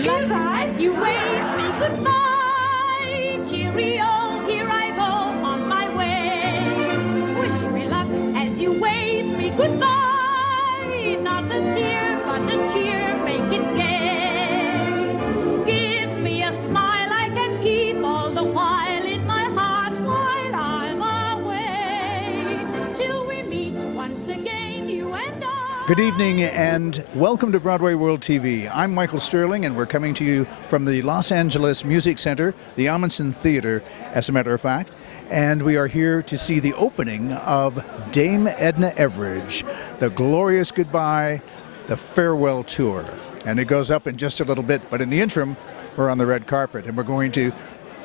me luck as you wave me goodbye. Cheerio, here I go on my way. Wish me luck as you wave me goodbye. Not a tear, but a cheer, make it gay. Give me a smile I can keep all the while in my heart while I'm away. Till we meet once again, you and I. Good evening and welcome to Broadway World TV. I'm Michael Sterling and we're coming to you from the Los Angeles Music Center, the Ahmanson Theater, as a matter of fact. And we are here to see the opening of Dame Edna Everage, the glorious goodbye, the farewell tour. And it goes up in just a little bit, but in the interim, we're on the red carpet and we're going to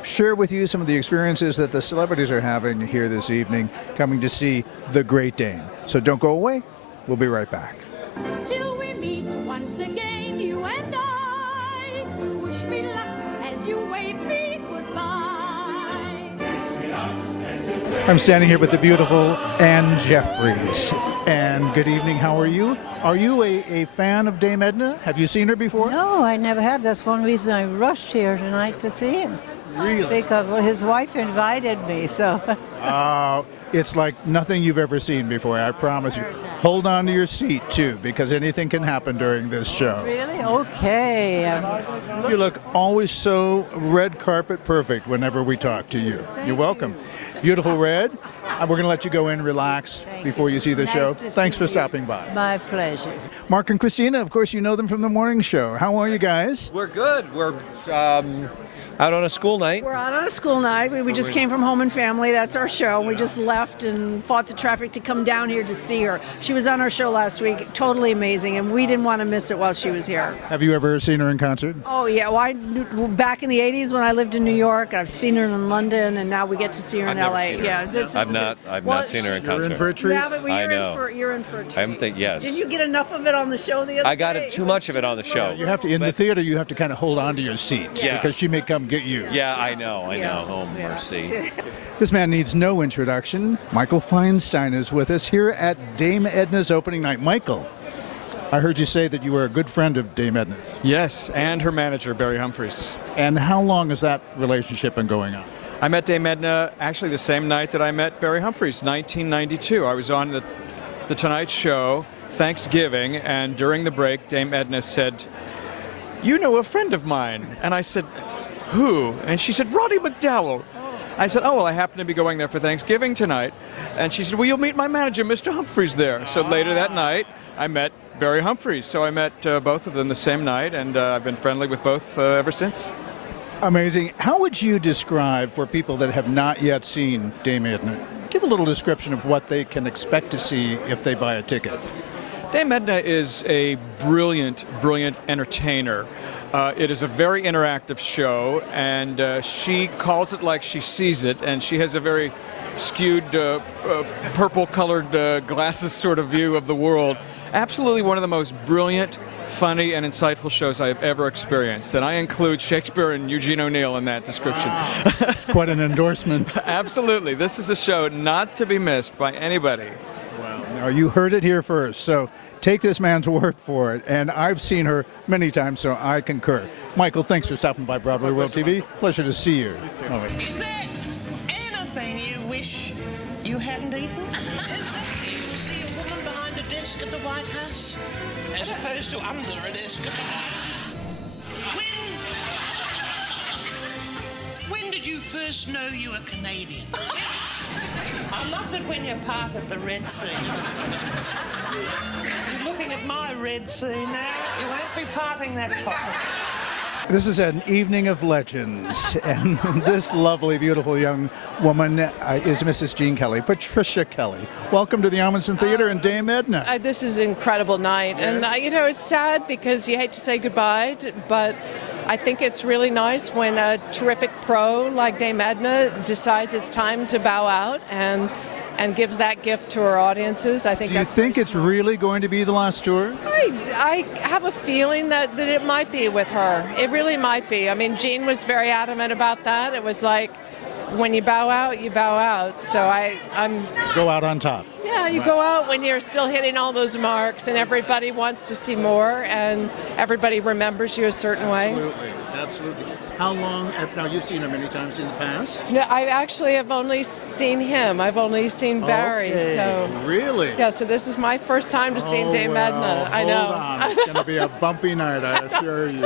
share with you some of the experiences that the celebrities are having here this evening, coming to see the great Dame. So don't go away. We'll be right back. Till we meet once again, you and I. Wish me luck as you wave me goodbye. I'm standing here with the beautiful Anne Jeffries. And good evening, how are you? Are you a fan of Dame Edna? Have you seen her before? No, I never have. That's one reason I rushed here tonight to see him. Really? Because his wife invited me, so. It's like nothing you've ever seen before, I promise you. Hold on to your seat, too, because anything can happen during this show. Really? Okay. You look always so red carpet perfect whenever we talk to you. You're welcome. Beautiful red. We're going to let you go in, relax before you see the show. Thanks for stopping by. My pleasure. Mark and Christina, of course, you know them from the morning show. How are you guys? We're good. We're out on a school night. We're out on a school night. We just came from Home and Family. That's our show. We just left and fought the traffic to come down here to see her. She was on our show last week. Totally amazing, and we didn't want to miss it while she was here. Have you ever seen her in concert? Oh, yeah. Well, back in the 80s when I lived in New York, I've seen her in London, and now we get to see her in I've never LA. seen her. Yeah, this I've is not. I've not seen her in concert. You're in for a treat? Yeah, but I know. you're in for a treat. Yes. Didn't you get enough of it on the show the other day? I got too much of it on the show. You have to, in the theater, you have to kind of hold on to your seat Yeah. because she may come get you. Yeah, I know. Yeah. Oh, Yeah. mercy. This man needs no introduction. Michael Feinstein is with us here at Dame Edna's opening night. Michael, I heard you say that you were a good friend of Dame Edna. Yes, and her manager, Barry Humphries. And how long has that relationship been going on? I met Dame Edna actually the same night that I met Barry Humphries, 1992. I was on the Tonight Show, Thanksgiving, and during the break, Dame Edna said, "You know a friend of mine." And I said, "Who?" And she said, "Roddy McDowell." I said, "Oh, well, I happen to be going there for Thanksgiving tonight." And she said, "Well, you'll meet my manager, Mr. Humphries, there." So later that night, I met Barry Humphries. So I met both of them the same night, and I've been friendly with both ever since. Amazing. How would you describe, for people that have not yet seen Dame Edna, give a little description of what they can expect to see if they buy a ticket? Dame Edna is a brilliant, brilliant entertainer. It is a very interactive show, and she calls it like she sees it, and she has a very skewed purple-colored glasses sort of view of the world. Absolutely one of the most brilliant, funny, and insightful shows I have ever experienced, and I include Shakespeare and Eugene O'Neill in that description. Quite an endorsement. Absolutely. This is a show not to be missed by anybody. Now, you heard it here first, so take this man's word for it. And I've seen her many times, so I concur. Michael, thanks for stopping by Broadway World TV. Pleasure to see you. All right. Is there anything you wish you hadn't eaten? Do you see a woman behind a desk at the White House as opposed to under a desk at the White House? When did you first know you were Canadian? I love it when you're part of the Red Sea. You're looking at my Red Sea now. You won't be parting that coffin. This is an evening of legends, and this lovely, beautiful young woman is Mrs. Jean Kelly, Patricia Kelly. Welcome to the Ahmanson Theater and Dame Edna. This is an incredible night, and it's sad because you hate to say goodbye, but I think it's really nice when a terrific pro like Dame Edna decides it's time to bow out and gives that gift to her audiences. I think. Do you think it's really going to be the last tour? I have a feeling that it might be with her. It really might be. I mean, Jean was very adamant about that. It was like, when you bow out, you bow out. So I'm Go out on top. yeah, you go out when you're still hitting all those marks, and everybody wants to see more, and everybody remembers you a certain way. Absolutely, absolutely. How long? Now you've seen him many times in the past. No, I actually have only seen him. I've only seen Barry. Okay, So really? yeah, so this is my first time to see Dame well, Edna. I know. Hold on. It's going to be a bumpy night, I assure you.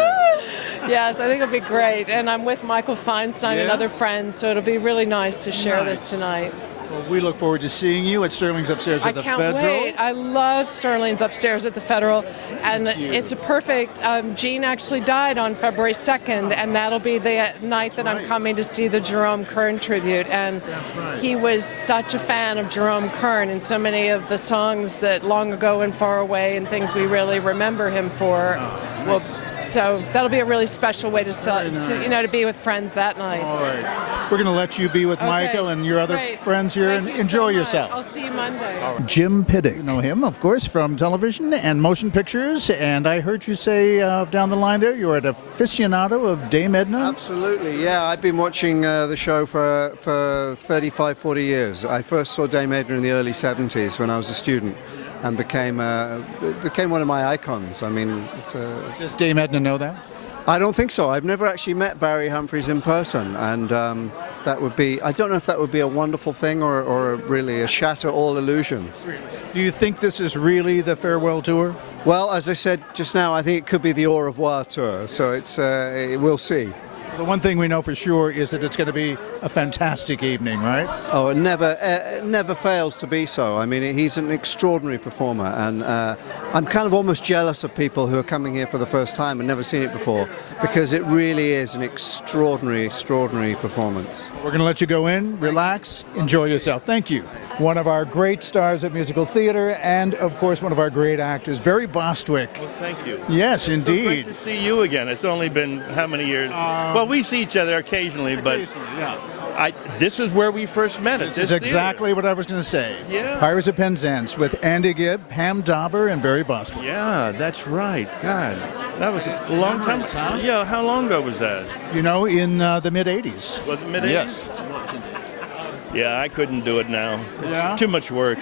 Yes, I think it'll be great. And I'm with Michael Feinstein and Yeah? other friends, so it'll be really nice to share this Nice. tonight. Well, we look forward to seeing you at Sterling's upstairs I at the can't Federal. wait. I love Sterling's upstairs at the Federal, and you. it's a perfect. Gene actually died on February 2nd, and that'll be the night that I'm right. coming to see the Jerome Kern tribute. And That's right. he was such a fan of Jerome Kern, and so many of the songs that Long Ago and Far Away and things we really remember him for. Well, so that'll be a really special way to, to be with friends that night. All right. We're going to let you be with Michael and your other Great. friends here Thank and you so enjoy much. yourself. I'll see you Monday. Jim Piddick. You know him, of course, from television and motion pictures. And I heard you say down the line there you're an aficionado of Dame Edna. Absolutely, yeah. I've been watching the show for 35, 40 years. I first saw Dame Edna in the early 70s when I was a student and became one of my icons. I mean, Does Dame Edna know that? I don't think so. I've never actually met Barry Humphries in person, and that would be, I don't know if that would be a wonderful thing or really a shatter all illusions. Do you think this is really the farewell tour? Well, as I said just now, I think it could be the au revoir tour, so we'll see. The one thing we know for sure is that it's going to be a fantastic evening, right? Oh, it never fails to be so. I mean, he's an extraordinary performer, and I'm kind of almost jealous of people who are coming here for the first time and never seen it before, because it really is an extraordinary, extraordinary performance. We're going to let you go in, relax, enjoy yourself. Thank you. One of our great stars at musical theater and, of course, one of our great actors, Barry Bostwick. Well, thank you. Yes, So indeed. great to see you again. It's only been how many years? Well, we see each other occasionally, but this is where we first met. This is exactly what I was going to say. Yeah. Pirates of Penzance with Andy Gibb, Pam Dauber, and Barry Bostwick. Yeah, that's right. God, that was a long time. Huh? Yeah, how long ago was that? You know, in the mid-'80s. Was it mid-80s? Yes. Yeah, I couldn't do it now. It's Yeah? too much work.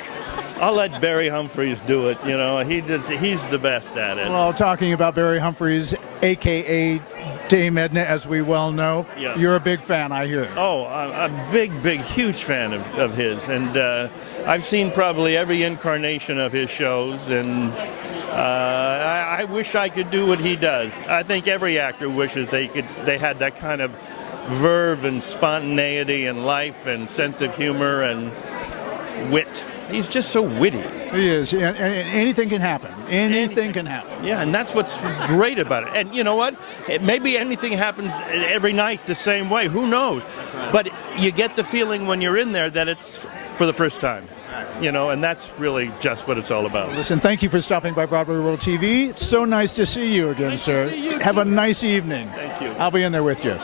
I'll let Barry Humphries do it. You know, he's the best at it. Well, talking about Barry Humphries, a.k.a. Dame Edna, as we well know, Yeah. you're a big fan, I hear. Oh, I'm a big, huge fan of his, and I've seen probably every incarnation of his shows, and I wish I could do what he does. I think every actor wishes they had that kind of verve and spontaneity and life and sense of humor and wit. He's just so witty. He is, and anything can happen. Anything can happen. Yeah, and that's what's great about it. And you know what? Maybe anything happens every night the same way. Who knows? But you get the feeling when you're in there that it's for the first time. You know, and that's really just what it's all about. Listen, thank you for stopping by Broadway World TV. It's so nice to see you again, sir. see you Have a too. nice evening. Thank you. I'll be in there with you.